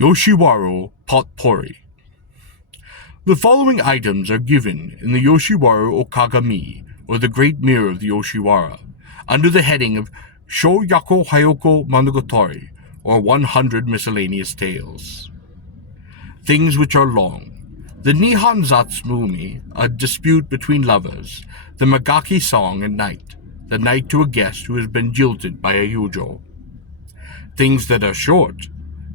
Yoshiwara Pot-pourri. The following items are given in the Yoshiwara Okagami, or the Great Mirror of the Yoshiwara, under the heading of Shoyaku Hayoko Monogatari, or 100 Miscellaneous Tales. Things which are long. The Nihon Zatsumumi, a dispute between lovers. The Magaki Song at Night, the night to a guest who has been jilted by a yujo. Things that are short.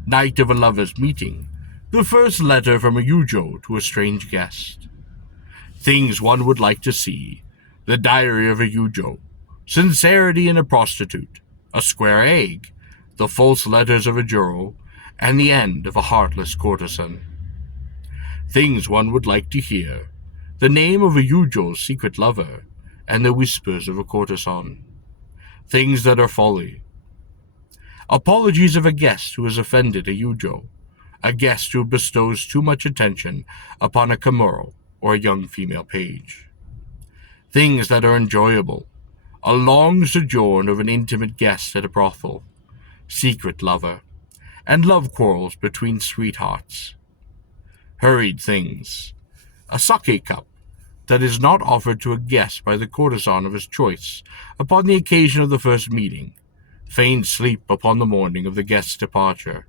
Night of a lover's meeting. The first letter from a yujo to a strange guest. Things one would like to see. The diary of a yujo. Sincerity in a prostitute. A square egg. The false letters of a juro. And the end of a heartless courtesan. Things one would like to hear. The name of a yujo's secret lover. And the whispers of a courtesan. Things that are folly. Apologies of a guest who has offended a yujo. A guest who bestows too much attention upon a kamuro or a young female page. Things that are enjoyable. A long sojourn of an intimate guest at a brothel. Secret lover. And love quarrels between sweethearts. Hurried things. A sake cup that is not offered to a guest by the courtesan of his choice upon the occasion of the first meeting. Feigned sleep upon the morning of the guest's departure,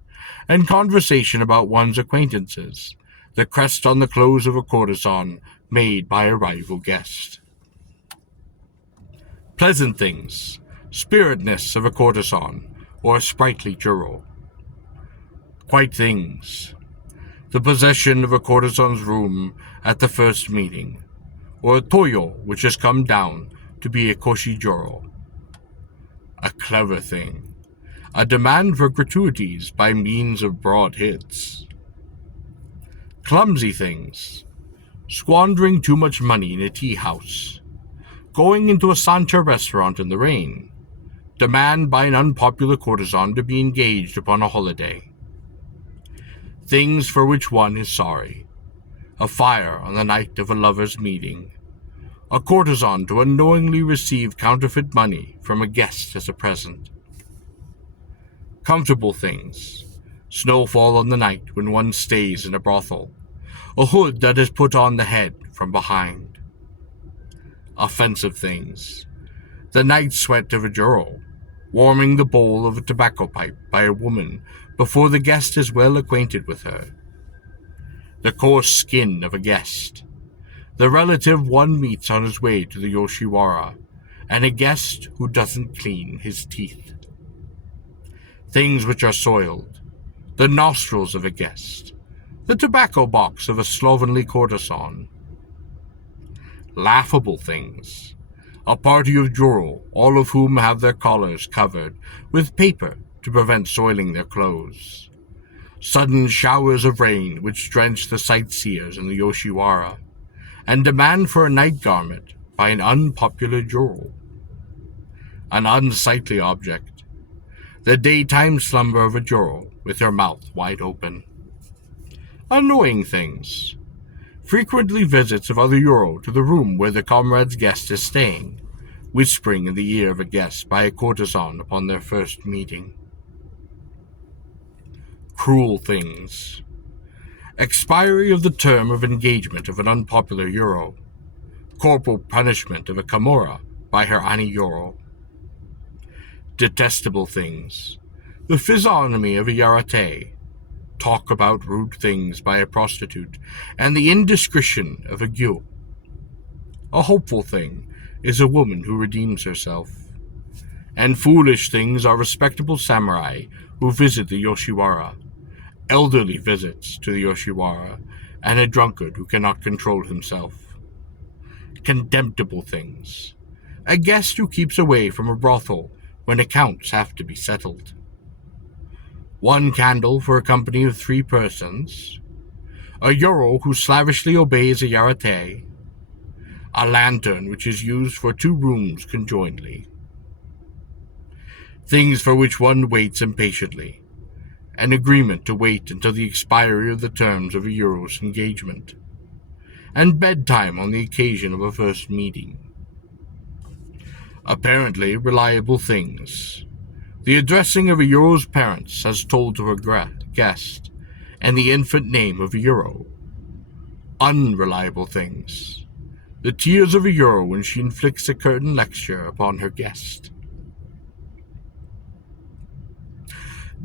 and conversation about one's acquaintances, the crest on the clothes of a courtesan made by a rival guest. Pleasant things, spiritness of a courtesan, or a sprightly juro. Quite things, the possession of a courtesan's room at the first meeting, or a toyo which has come down to be a koshi juro. A clever thing. A demand for gratuities by means of broad hits. Clumsy things. Squandering too much money in a tea house. Going into a Sancha restaurant in the rain. Demand by an unpopular courtesan to be engaged upon a holiday. Things for which one is sorry. A fire on the night of a lover's meeting. A courtesan to unknowingly receive counterfeit money from a guest as a present. Comfortable things. Snowfall on the night when one stays in a brothel. A hood that is put on the head from behind. Offensive things. The night sweat of a juro. Warming the bowl of a tobacco pipe by a woman before the guest is well acquainted with her. The coarse skin of a guest. The relative one meets on his way to the Yoshiwara, and a guest who doesn't clean his teeth. Things which are soiled. The nostrils of a guest. The tobacco box of a slovenly courtesan. Laughable things. A party of juro, all of whom have their collars covered with paper to prevent soiling their clothes. Sudden showers of rain which drench the sightseers in the Yoshiwara, and demand for a night garment by an unpopular juro. An unsightly object. The daytime slumber of a juro with her mouth wide open. Annoying things. Frequently visits of other juro to the room where the comrade's guest is staying, whispering in the ear of a guest by a courtesan upon their first meeting. Cruel things. Expiry of the term of engagement of an unpopular juro. Corporal punishment of a kamura by her ani juro. Detestable things. The physiognomy of a yarate. Talk about rude things by a prostitute, and the indiscretion of a gyu. A hopeful thing is a woman who redeems herself. And foolish things are respectable samurai who visit the Yoshiwara. Elderly visits to the Yoshiwara, and a drunkard who cannot control himself. Contemptible things. A guest who keeps away from a brothel when accounts have to be settled. One candle for a company of 3 persons. A juro who slavishly obeys a yarate. A lantern which is used for 2 rooms conjointly. Things for which one waits impatiently. An agreement to wait until the expiry of the terms of a juro's engagement, and bedtime on the occasion of a first meeting. Apparently reliable things. The addressing of a juro's parents as told to her guest, and the infant name of a euro. Unreliable things. The tears of a euro when she inflicts a curtain lecture upon her guest.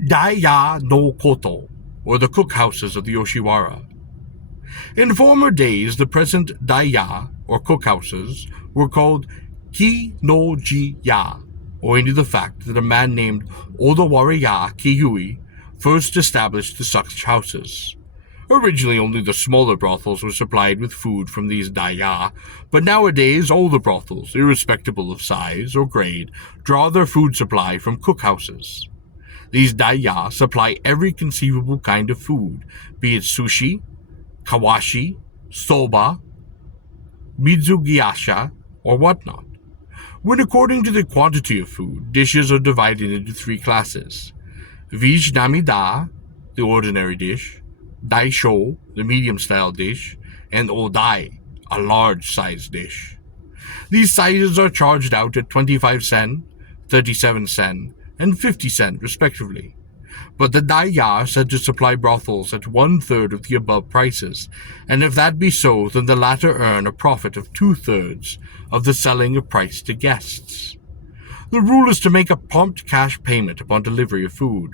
Dai-ya no Koto, or the cookhouses of the Yoshiwara. In former days, the present Dai-ya, or cookhouses, were called Ki-no-ji-ya, owing to the fact that a man named Odawara-ya Kiyui first established the such houses. Originally, only the smaller brothels were supplied with food from these Dai-ya, but nowadays all the brothels, irrespective of size or grade, draw their food supply from cookhouses. These Dai-ya supply every conceivable kind of food, be it sushi, kawashi, soba, mizugiyasha, or whatnot. When according to the quantity of food, dishes are divided into three classes. Vijnamida, the ordinary dish, Daisho, the medium-style dish, and Odai, a large-sized dish. These sizes are charged out at 25 sen, 37 sen, and 50 sen, respectively. But the Dai-ya are said to supply brothels at 1/3 of the above prices, and if that be so, then the latter earn a profit of 2/3 of the selling of price to guests. The rule is to make a prompt cash payment upon delivery of food.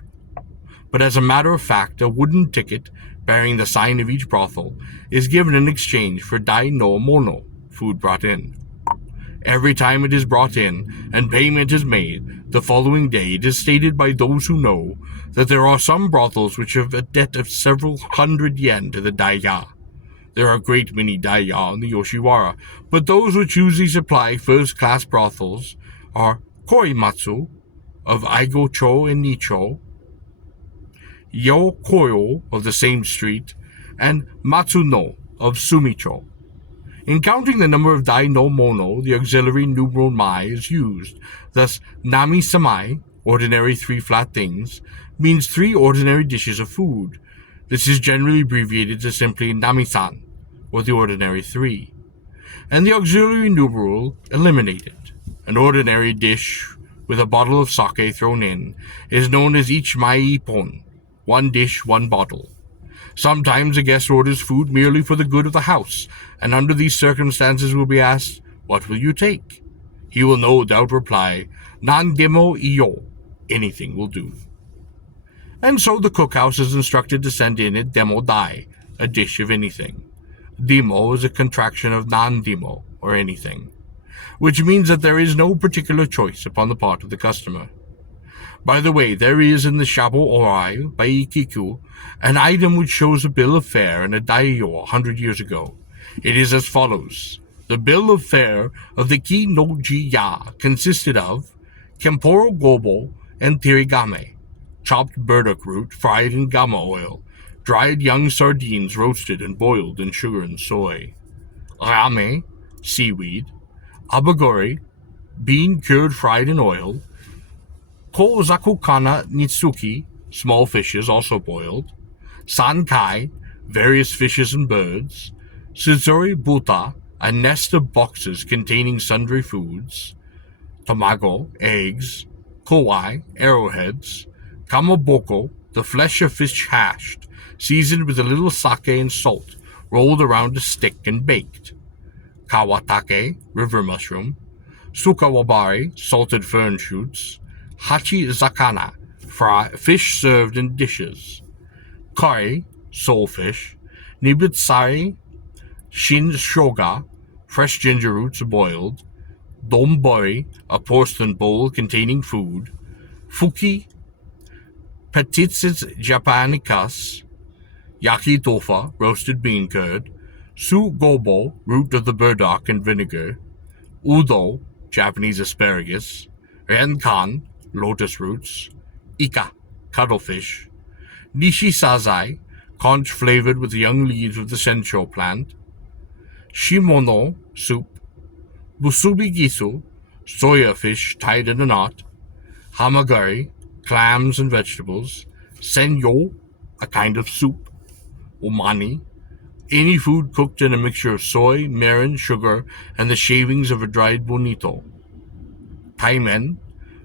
But as a matter of fact, a wooden ticket bearing the sign of each brothel is given in exchange for dai no mono, food brought in. Every time it is brought in and payment is made, the following day it is stated by those who know that there are some brothels which have a debt of several hundred yen to the Dai-ya. There are a great many Dai-ya in the Yoshiwara, but those which usually supply first-class brothels are Koimatsu of Aigo-cho and Nicho, Yo-koyo of the same street, and Matsuno of Sumicho. In counting the number of dai no mono, the auxiliary numeral mai is used. Thus, nami samai, ordinary 3 flat things, means 3 ordinary dishes of food. This is generally abbreviated to simply nami-san, or the ordinary 3. And the auxiliary numeral eliminated. An ordinary dish with a bottle of sake thrown in is known as each mai ippon, 1 dish, 1 bottle. Sometimes a guest orders food merely for the good of the house, and under these circumstances will be asked, "What will you take?" He will no doubt reply, "Nan demo iyo," anything will do. And so the cookhouse is instructed to send in a demo dai, a dish of anything. Demo is a contraction of nan demo, or anything, which means that there is no particular choice upon the part of the customer. By the way, there is in the Shabo Orai by Ikiku an item which shows a bill of fare in a daimyo 100 years ago. It is as follows. The bill of fare of the Ki no Ji Ya consisted of Kemporo gobo and terigame, chopped burdock root fried in gama oil, dried young sardines roasted and boiled in sugar and soy, rame, seaweed, abagori, bean cured fried in oil, Kozakukana nitsuki, small fishes also boiled, sankai, various fishes and birds, suzori buta, a nest of boxes containing sundry foods, tamago, eggs, kowai, arrowheads, kamaboko, the flesh of fish hashed, seasoned with a little sake and salt, rolled around a stick and baked, kawatake, river mushroom, sukawabari, salted fern shoots, hachi zakana, fish served in dishes, kari, soulfish, nibutsari, shin shoga, fresh ginger roots boiled, donbori, a porcelain bowl containing food, fuki, petitsis japanicas, yaki tofa, roasted bean curd, su gobo, root of the burdock and vinegar, udo, Japanese asparagus, renkan, lotus roots, ika, cuttlefish, nishisazai, conch flavored with young leaves of the sencho plant, shimono, soup, musubi gisu, soya fish tied in a knot, hamagari, clams and vegetables, senyo, a kind of soup, umani, any food cooked in a mixture of soy, mirin, sugar, and the shavings of a dried bonito, taimen,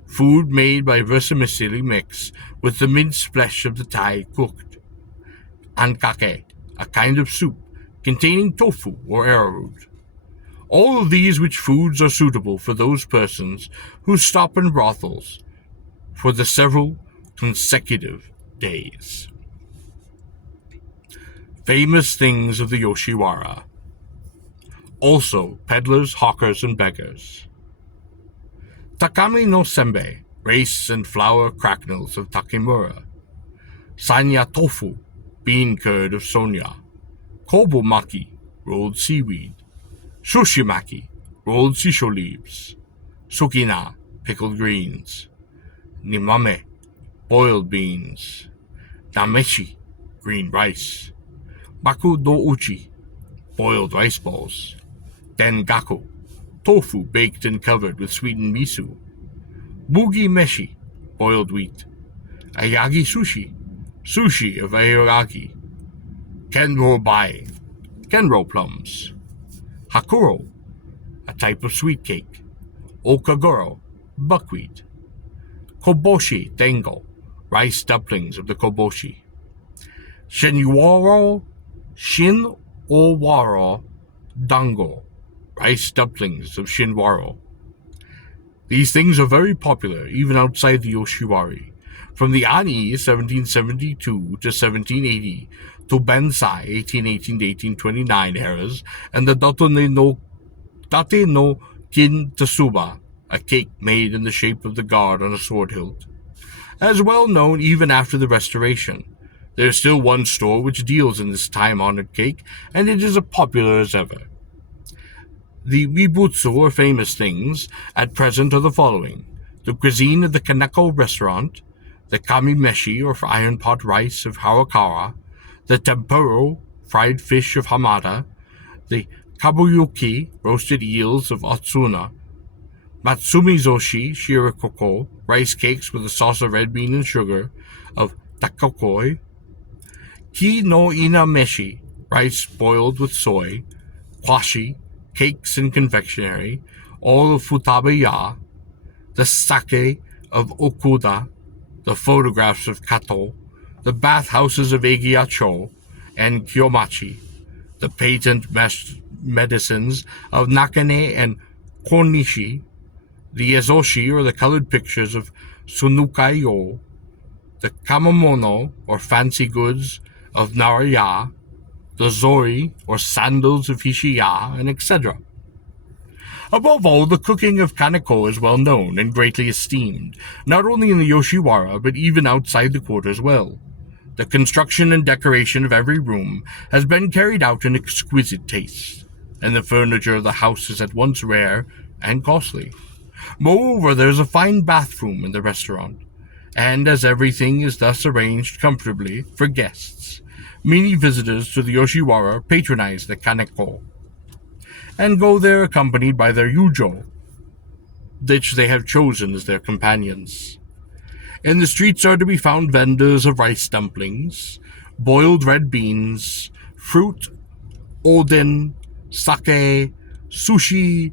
food made by vermicelli mix with the minced flesh of the Thai cooked, ankake, a kind of soup containing tofu or arrowroot. All of these which foods are suitable for those persons who stop in brothels for the several consecutive days. Famous things of the Yoshiwara. Also, peddlers, hawkers, and beggars. Takami no senbei, rice and flour cracknels of Takemura. Sanya tofu, bean curd of Sonya. Kobo maki, rolled seaweed. Shoshimaki, rolled shisho leaves. Sukina, pickled greens. Nimame, boiled beans. Nameshi, green rice. Baku do uchi, boiled rice balls. Dengaku, tofu baked and covered with sweetened miso. Bugi meshi, boiled wheat. Ayagi sushi, sushi of aoragi. Kenro bai, kenro plums. Hakuro, a type of sweet cake. Okagoro, buckwheat. Koboshi dango, rice dumplings of the koboshi. Shinwaro, Shin-owaro dango, rice dumplings of Shinwaro. These things are very popular even outside the Yoshiwari. From the Ani 1772 to 1780 to Bensai 1818 to 1829 eras and the Date no Kin Tasuba, a cake made in the shape of the god on a sword hilt, as well known even after the Restoration. There is still one store which deals in this time-honored cake, and it is as popular as ever. The Wibutsu, or famous things, at present are the following: the cuisine of the Kaneko restaurant, the kamimeshi, or iron pot rice of Harakara, the tempuro, fried fish of Hamada, the kabuyuki, roasted eels of Otsuna, matsumizoshi, shirokoko, rice cakes with a sauce of red bean and sugar, of Takokoi, ki no ina meshi, rice boiled with soy, kwashi, cakes and confectionery, all of Futaba-ya, the sake of Okuda, the photographs of Kato, the bathhouses of Eigiacho and Kyomachi, the patent medicines of Nakane and Konishi, the ezoshi, or the colored pictures of Sunukai-yo, the kamamono, or fancy goods, of Naraya, the zori, or sandals of Hishiya, and etc. Above all, the cooking of Kaneko is well known and greatly esteemed, not only in the Yoshiwara, but even outside the court as well. The construction and decoration of every room has been carried out in exquisite taste, and the furniture of the house is at once rare and costly. Moreover, there is a fine bathroom in the restaurant, and as everything is thus arranged comfortably for guests, many visitors to the Yoshiwara patronize the Kaneko, and go there accompanied by their yujo, which they have chosen as their companions. In the streets are to be found vendors of rice dumplings, boiled red beans, fruit, oden, sake, sushi,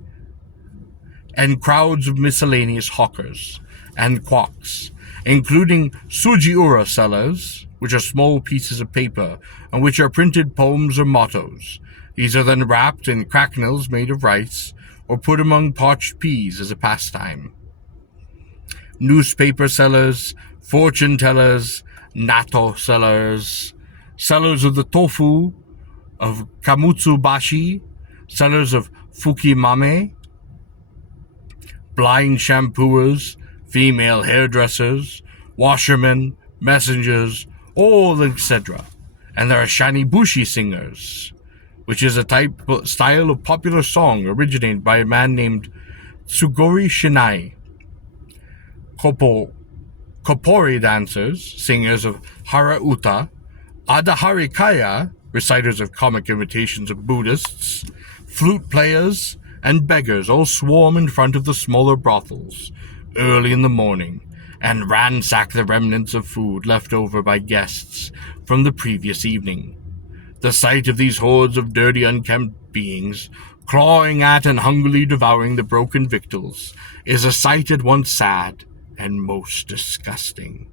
and crowds of miscellaneous hawkers and quacks, including sujiura sellers, which are small pieces of paper on which are printed poems or mottos. These are then wrapped in cracknels made of rice or put among parched peas as a pastime. Newspaper sellers, fortune tellers, natto sellers, sellers of the tofu, of kamutsubashi, sellers of fukimame, blind shampooers, female hairdressers, washermen, messengers, all etc. And there are shanibushi singers, which is a style of popular song originated by a man named Tsugori Shinai. Kopori dancers, singers of Hara Uta, Adaharikaya, reciters of comic imitations of Buddhists, flute players, and beggars all swarm in front of the smaller brothels early in the morning and ransack the remnants of food left over by guests from the previous evening. The sight of these hordes of dirty, unkempt beings clawing at and hungrily devouring the broken victuals is a sight at once sad and most disgusting.